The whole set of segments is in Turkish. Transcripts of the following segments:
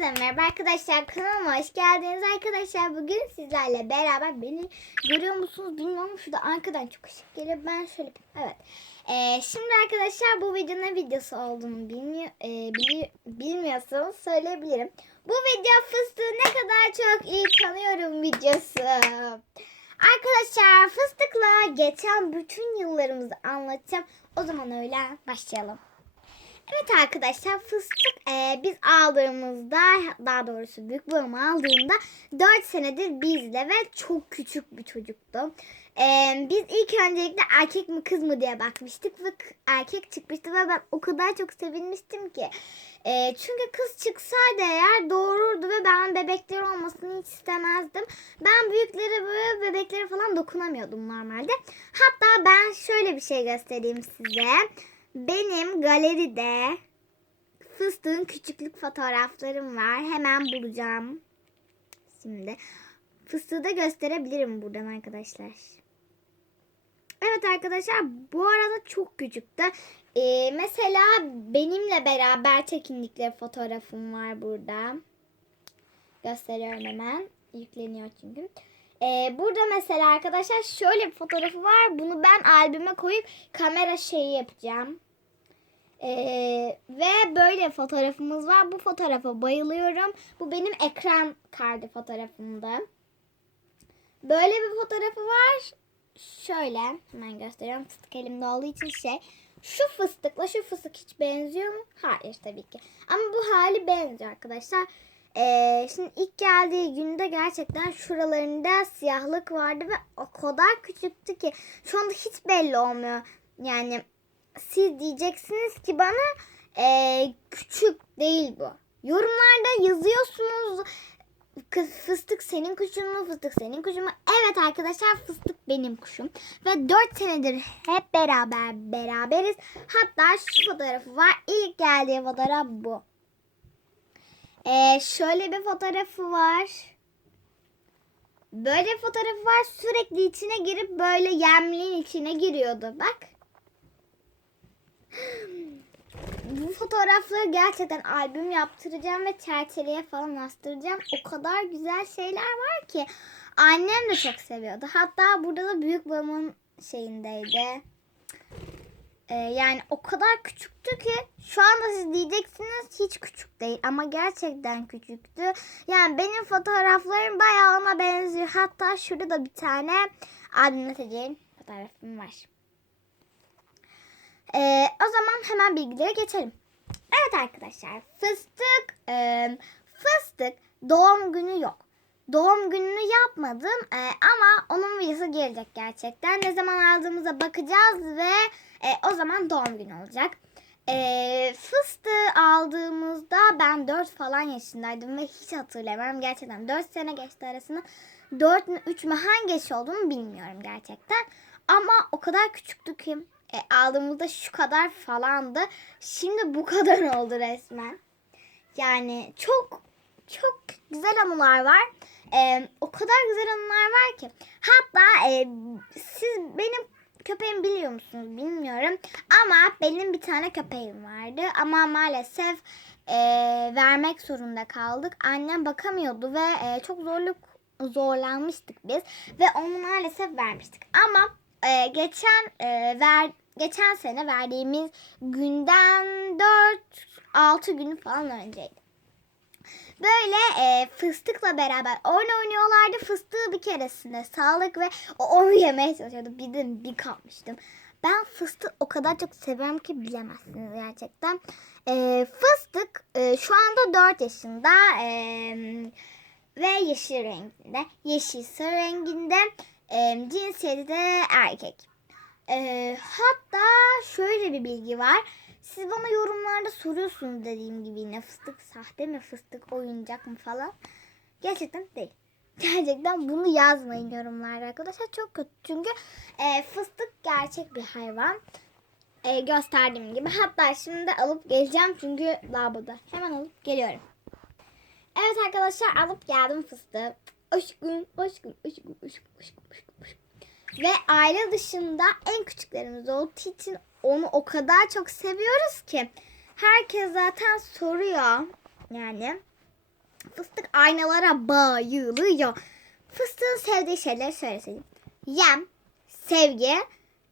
Herkese merhaba arkadaşlar. Kanalıma hoş geldiniz arkadaşlar. Bugün sizlerle beraber beni görüyor musunuz bilmiyorum. Şurada arkadan çok ışık geliyor. Ben şöyle evet. Ee, şimdi arkadaşlar bu videonun ne videosu olduğunu bilmiyor, e, bili- bilmiyorsanız söyleyebilirim. Bu video fıstığı ne kadar çok iyi tanıyorum videosu. Arkadaşlar fıstıkla geçen bütün yıllarımızı anlatacağım. O zaman öyle başlayalım. Evet arkadaşlar fıstık e, biz aldığımızda daha doğrusu büyük babam aldığında 4 senedir bizle ve çok küçük bir çocuktu. E, biz ilk öncelikle erkek mi kız mı diye bakmıştık ve erkek çıkmıştı ve ben o kadar çok sevinmiştim ki. E, çünkü kız çıksaydı eğer doğururdu ve ben bebekleri olmasını hiç istemezdim. Ben büyüklere böyle bebeklere falan dokunamıyordum normalde. Hatta ben şöyle bir şey göstereyim size. Benim galeride fıstığın küçüklük fotoğraflarım var. Hemen bulacağım. Şimdi fıstığı da gösterebilirim buradan arkadaşlar. Evet arkadaşlar bu arada çok küçüktü. Ee, mesela benimle beraber çekindikleri fotoğrafım var burada. Gösteriyorum hemen. Yükleniyor çünkü. Ee, burada mesela arkadaşlar şöyle bir fotoğrafı var. Bunu ben albüme koyup kamera şeyi yapacağım. Ee, ve böyle fotoğrafımız var. Bu fotoğrafa bayılıyorum. Bu benim ekran kartı fotoğrafımda. Böyle bir fotoğrafı var. Şöyle hemen gösteriyorum. Fıstık elimde olduğu için şey. Şu fıstıkla şu fıstık hiç benziyor mu? Hayır tabii ki. Ama bu hali benziyor arkadaşlar. Ee, şimdi ilk geldiği günde gerçekten şuralarında siyahlık vardı ve o kadar küçüktü ki şu anda hiç belli olmuyor. Yani siz diyeceksiniz ki bana ee, küçük değil bu. Yorumlarda yazıyorsunuz fıstık senin kuşun mu fıstık senin kuşun mu? Evet arkadaşlar fıstık benim kuşum. Ve 4 senedir hep beraber beraberiz. Hatta şu fotoğrafı var. İlk geldiği fotoğraf bu. Ee, şöyle bir fotoğrafı var. Böyle fotoğrafı var. Sürekli içine girip böyle yemliğin içine giriyordu. Bak. Bu fotoğrafları gerçekten albüm yaptıracağım ve çerçeveye falan astıracağım. O kadar güzel şeyler var ki. Annem de çok seviyordu. Hatta burada da büyük babamın şeyindeydi. Ee, yani o kadar küçüktü ki şu anda siz diyeceksiniz hiç küçük değil ama gerçekten küçüktü. Yani benim fotoğraflarım bayağı ona benziyor. Hatta şurada da bir tane albümleteceğim fotoğrafım var. Ee, o zaman hemen bilgilere geçelim. Evet arkadaşlar fıstık e, fıstık doğum günü yok. Doğum gününü yapmadım e, ama onun videosu gelecek gerçekten. Ne zaman aldığımıza bakacağız ve e, o zaman doğum günü olacak. E, fıstığı aldığımızda ben 4 falan yaşındaydım ve hiç hatırlamam. Gerçekten 4 sene geçti arasında. 4 mü 3 mü hangi yaş olduğunu bilmiyorum gerçekten. Ama o kadar küçüktü ki e, aldığımızda şu kadar falandı. Şimdi bu kadar oldu resmen. Yani çok çok güzel anılar var. E, o kadar güzel anılar var ki. Hatta e, siz benim köpeğimi biliyor musunuz bilmiyorum. Ama benim bir tane köpeğim vardı. Ama maalesef e, vermek zorunda kaldık. Annem bakamıyordu ve e, çok zorluk zorlanmıştık biz. Ve onu maalesef vermiştik. Ama e, geçen e, ver geçen sene verdiğimiz günden 4-6 gün falan önceydi. Böyle e, fıstıkla beraber oyun oynuyorlardı. Fıstığı bir keresinde sağlık ve o onu yemeye çalışıyordu. Bir de bir kalmıştım. Ben fıstık o kadar çok seviyorum ki bilemezsiniz gerçekten. E, fıstık e, şu anda 4 yaşında e, ve yeşil renginde. Yeşil sarı renginde. E, cinsiyeti de erkek. E, hatta şöyle bir bilgi var. Siz bana yorumlarda soruyorsunuz dediğim gibi yine fıstık sahte mi fıstık oyuncak mı falan. Gerçekten değil. Gerçekten bunu yazmayın yorumlarda arkadaşlar. Çok kötü çünkü e, fıstık gerçek bir hayvan. E, gösterdiğim gibi. Hatta şimdi de alıp geleceğim çünkü lavaboda. Hemen alıp geliyorum. Evet arkadaşlar alıp geldim fıstığı. Aşkım, aşkım, aşkım, aşkım, aşkım, aşkım, aşkım. Ve aile dışında en küçüklerimiz olduğu için onu o kadar çok seviyoruz ki. Herkes zaten soruyor. Yani Fıstık aynalara bayılıyor. Fıstığın sevdiği şeyler şöyle söyleyeyim. Yem, sevgi,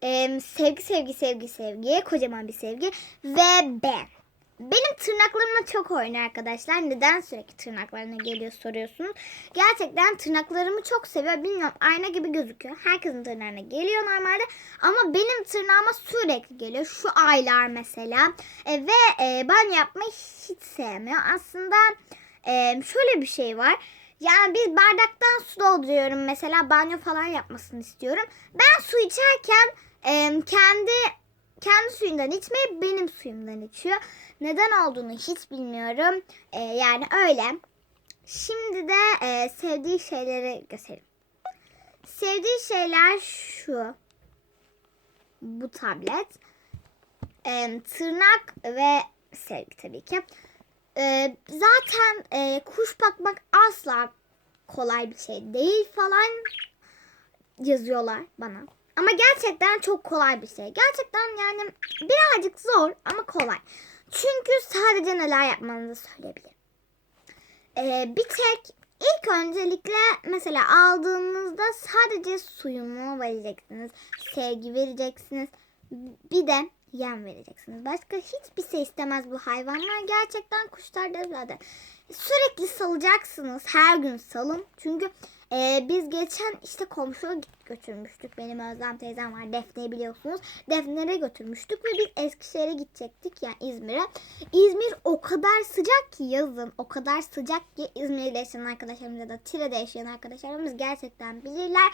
em, sevgi, sevgi, sevgi, sevgi, kocaman bir sevgi ve ben. Benim tırnaklarımla çok oynuyor arkadaşlar. Neden sürekli tırnaklarına geliyor soruyorsunuz. Gerçekten tırnaklarımı çok seviyor. Bilmiyorum ayna gibi gözüküyor. Herkesin tırnağına geliyor normalde. Ama benim tırnağıma sürekli geliyor. Şu aylar mesela. E, ve e, ben yapmayı hiç sevmiyor. Aslında e, şöyle bir şey var. Yani biz bardaktan su dolduruyorum mesela banyo falan yapmasını istiyorum. Ben su içerken e, kendi kendi suyundan içmeyip benim suyumdan içiyor. Neden olduğunu hiç bilmiyorum. E, yani öyle. Şimdi de e, sevdiği şeyleri göstereyim. Sevdiği şeyler şu. Bu tablet. E, tırnak ve sevgi tabii ki. E, zaten e, kuş bakmak asla kolay bir şey değil falan yazıyorlar bana. Ama gerçekten çok kolay bir şey. Gerçekten yani birazcık zor ama kolay. Çünkü sadece neler yapmanızı söyleyebilirim. Ee, bir tek ilk öncelikle mesela aldığınızda sadece suyunu vereceksiniz. Sevgi vereceksiniz. Bir de yem vereceksiniz. Başka hiçbir şey istemez bu hayvanlar. Gerçekten kuşlar da zaten. Sürekli salacaksınız. Her gün salın. Çünkü ee, biz geçen işte komşuya götürmüştük. Benim Özlem teyzem var. Defne'yi biliyorsunuz. Defne'lere götürmüştük ve biz Eskişehir'e gidecektik yani İzmir'e. İzmir o kadar sıcak ki yazın. O kadar sıcak ki İzmir'de yaşayan arkadaşlarımız ya da Tire'de yaşayan arkadaşlarımız gerçekten bilirler.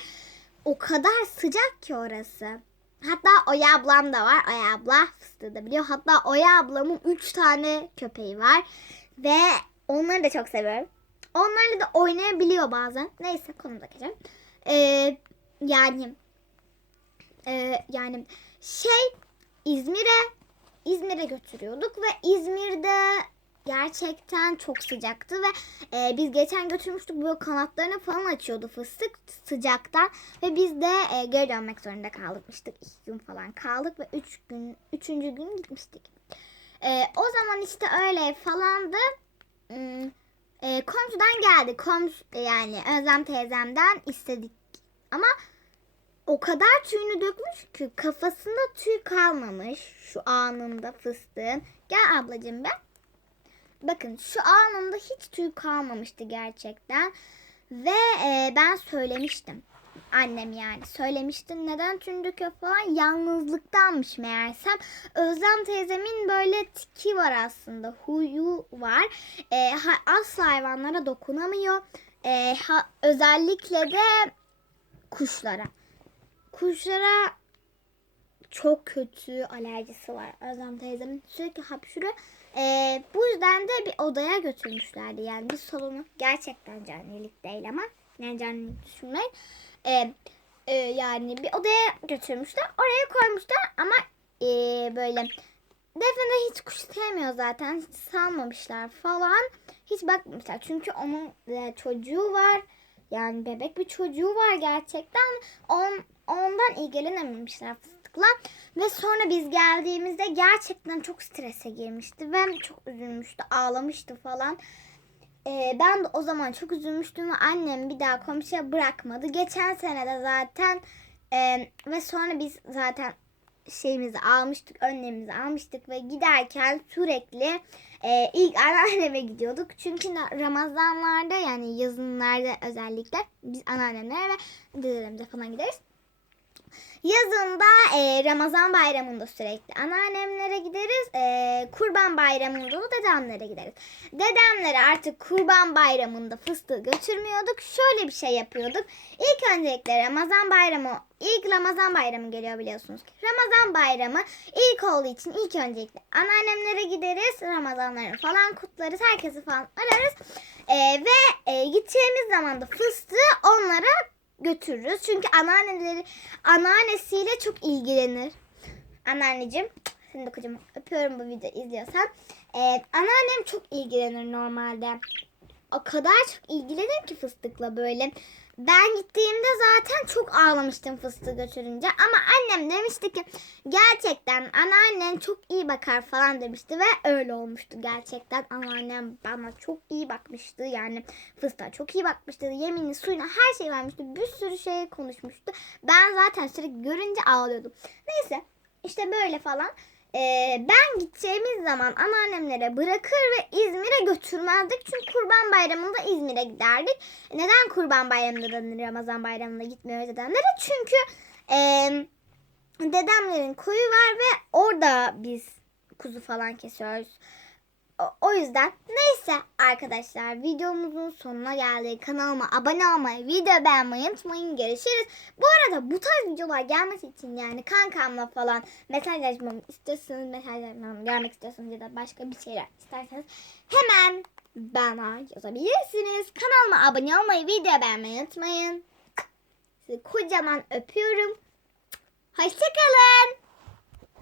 O kadar sıcak ki orası. Hatta Oya ablam da var. Oya abla fıstığı da biliyor. Hatta Oya ablamın 3 tane köpeği var. Ve onları da çok seviyorum. Onlarla da oynayabiliyor bazen. Neyse konumuza geçelim. Ee, yani e, yani şey İzmir'e İzmir'e götürüyorduk ve İzmir'de gerçekten çok sıcaktı ve e, biz geçen götürmüştük böyle kanatlarını falan açıyordu fıstık sıcaktan ve biz de e, geri dönmek zorunda kalmıştık. İki gün falan kaldık ve üç gün üçüncü gün gitmiştik. E, o zaman işte öyle falandı. Hmm, e, komşudan geldi. Komş yani Özlem teyzemden istedik. Ama o kadar tüyünü dökmüş ki kafasında tüy kalmamış şu anında fıstığın. Gel ablacığım ben. Bakın şu anında hiç tüy kalmamıştı gerçekten. Ve e, ben söylemiştim. Annem yani söylemişti. Neden döküyor falan yalnızlıktanmış meğersem. Özlem teyzemin böyle tiki var aslında. Huyu var. E, ha- asla hayvanlara dokunamıyor. E, ha- özellikle de kuşlara. Kuşlara çok kötü alerjisi var. Özlem teyzemin sürekli hapşuruyor. Ee, bu yüzden de bir odaya götürmüşlerdi. Yani bir salonu gerçekten canilik değil ama yani canilik düşünmeyin. Ee, e, yani bir odaya götürmüşler. Oraya koymuşlar ama e, böyle Defne de hiç kuş sevmiyor zaten. Hiç salmamışlar falan. Hiç bakmamışlar. Çünkü onun e, çocuğu var. Yani bebek bir çocuğu var gerçekten. On, ondan ilgilenememişler fıstıkla. Ve sonra biz geldiğimizde gerçekten çok strese girmişti. Ve çok üzülmüştü. Ağlamıştı falan. Ee, ben de o zaman çok üzülmüştüm ve annem bir daha komşuya bırakmadı. Geçen sene de zaten e, ve sonra biz zaten şeyimizi almıştık, önlemimizi almıştık ve giderken sürekli e, ilk anneanneme gidiyorduk. Çünkü Ramazanlarda yani yazınlarda özellikle biz anneannemlere ve dedelerimize falan gideriz. Yazında e, Ramazan bayramında sürekli anneannemlere gideriz. E, kurban bayramında da dedemlere gideriz. Dedemlere artık kurban bayramında fıstığı götürmüyorduk. Şöyle bir şey yapıyorduk. İlk öncelikle Ramazan bayramı, ilk Ramazan bayramı geliyor biliyorsunuz. Ramazan bayramı ilk olduğu için ilk öncelikle anneannemlere gideriz. Ramazanları falan kutlarız. Herkesi falan ararız. E, ve e, gideceğimiz zaman da fıstığı onlara götürürüz. Çünkü anneanneleri anneannesiyle çok ilgilenir. Anneanneciğim seni de kocaman öpüyorum bu videoyu izliyorsan. Ee, anneannem çok ilgilenir normalde. O kadar çok ilgilenir ki fıstıkla böyle. Ben gittiğimde zaten çok ağlamıştım fıstığı götürünce. Ama annem demişti ki gerçekten anneannen çok iyi bakar falan demişti. Ve öyle olmuştu gerçekten. Anneannem bana çok iyi bakmıştı. Yani fıstığa çok iyi bakmıştı. Yemini suyuna her şey vermişti. Bir sürü şey konuşmuştu. Ben zaten sürekli görünce ağlıyordum. Neyse işte böyle falan. Ee, ben gideceğimiz zaman anneannemlere bırakır ve İzmir'e götürmezdik. Çünkü kurban bayramında İzmir'e giderdik. Neden kurban bayramında da Ramazan bayramında gitmiyoruz dedemlere? Çünkü eee, dedemlerin koyu var ve orada biz kuzu falan kesiyoruz. O, yüzden neyse arkadaşlar videomuzun sonuna geldik. Kanalıma abone olmayı, video beğenmeyi unutmayın. Görüşürüz. Bu arada bu tarz videolar gelmesi için yani kankamla falan mesajlaşmamı istiyorsanız mesajlaşmamı görmek istiyorsanız ya da başka bir şeyler isterseniz hemen bana yazabilirsiniz. Kanalıma abone olmayı, video beğenmeyi unutmayın. Sizi kocaman öpüyorum. Hoşçakalın.